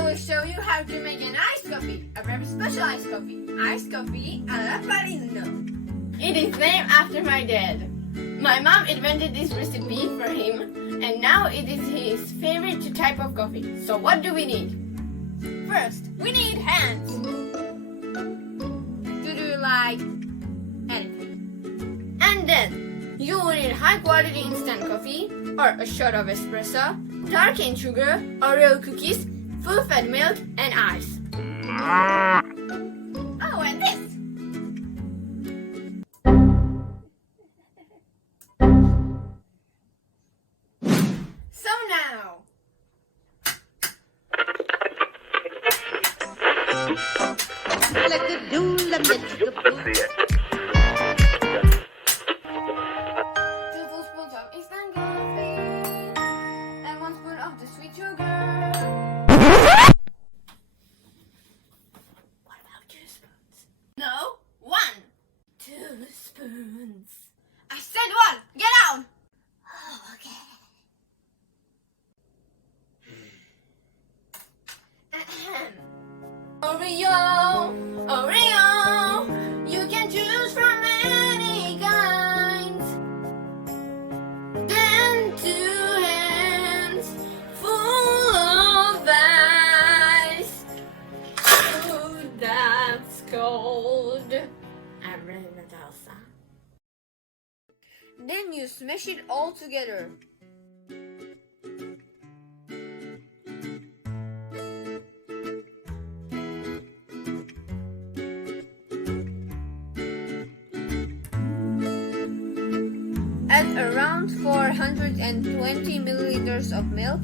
I will show you how to make an iced coffee, a very special iced coffee. Iced coffee alla Parino. It is named after my dad. My mom invented this recipe for him, and now it is his favorite type of coffee. So what do we need? First, we need hands to do like anything. And then, you will need high quality instant coffee, or a shot of espresso, dark cane sugar, Oreo cookies, full-fed milk, and ice. Oh, and this! So now... Two tablespoons of instant coffee, and 1 spoon of the sweet sugar. What about 2 spoons? No, 1. 2 spoons. I said 1. Get out. Oh, okay. Oreo, Oreo, you can choose from any kinds. Then 2 hands full of ice. Oh, that's cold. I'm ready, Natalsa. Then you smash it all together. Add around 420 milliliters of milk